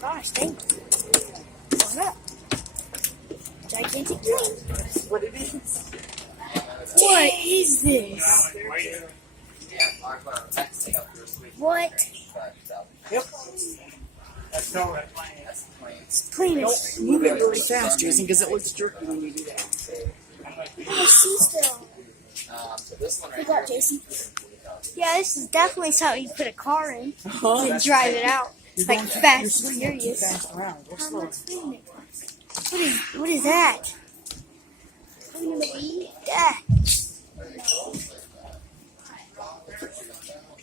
Gosh, thank you. What up? Gigantic plane. What it is? What is this? What? Yep. This plane is Move it really fast, Jason, because it looks jerky when you do that. I see still. Look out, Jason. Yeah, this is definitely something you put a car in and drive it out. It's like Fast and Furious. Fast around. Go slow. What is that? Yeah.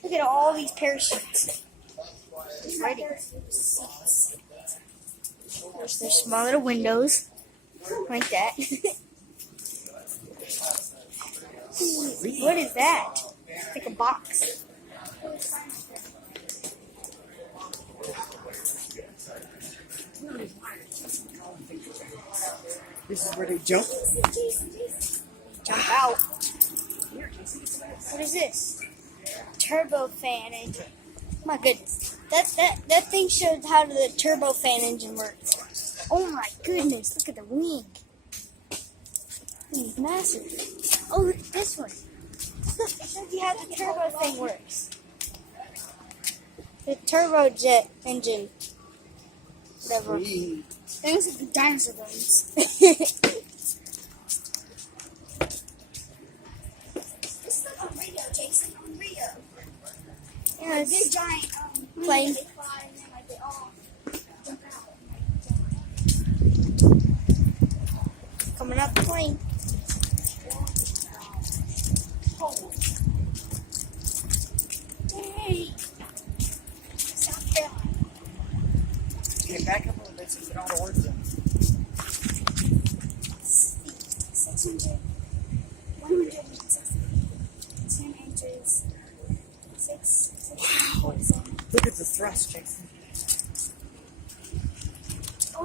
Look at all these parachutes. Ready. There's small little windows like that. What is that? It's like a box. This is where they jump. Jump out. What is this? Turbofan engine. My goodness. That thing showed how the turbofan engine works. Oh my goodness, look at the wing. It's massive. Oh, look at this one. Look, it shows you how the turbo thing works. The turbojet engine. Whatever. Sweet. Things like the dinosaur bones. This is on radio, Jason, on radio. Yeah, it's a big giant plane. They fly and then like they all jump out. Coming up the plane. Hey. South Carolina. Okay, back up a little bit so you get all the words in. 600, 160, 10 inches, 6, Wow. Look at the thrust, Jason.